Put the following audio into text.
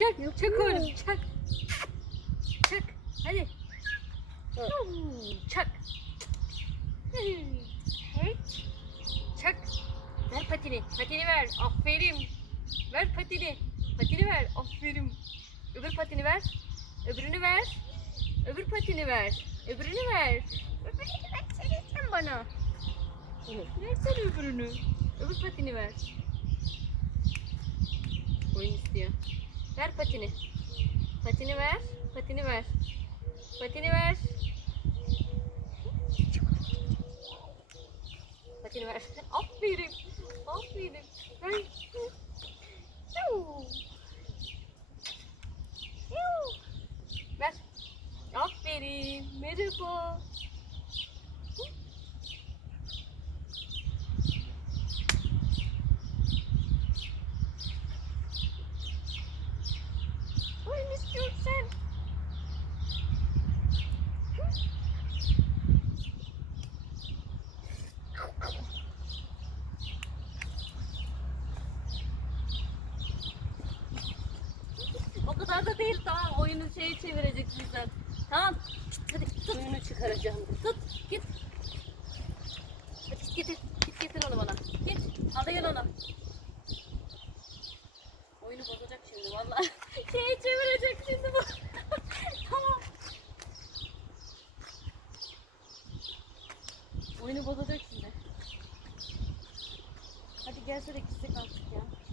Çak, çak oğlum, çak. Çak, hadi. Çak. Hey. Çak. Ver patini, patini ver. Aferin. Ver patini. Patini ver. Aferin. Öbür patini ver. Öbürünü ver. Öbür patini ver. Öbürünü ver. Öbürünü versene sen bana. Versene öbürünü. Öbür patini ver. Oyun istiyor. Ver patini. Patini ver. Patini ver. Patini ver. Patini ver. Aferin. Aferin. Ver. Yuu. Yuu. Ver. Aferin. Merhaba. Oyun istiyorsan. O kadar da değil tamam oyunu şeye çevireceksin sen. Tamam. Hadi tut. Oyunu çıkaracağım. Tut. Git. Hadi git getir. Git getir onu bana. Git. Al gel onu. Oyunu bozacak şimdi vallahi. Şeye çevirecek şimdi bu. tamam. Oyunu bozacak şimdi. Hadi gelsene gitsek artık ya.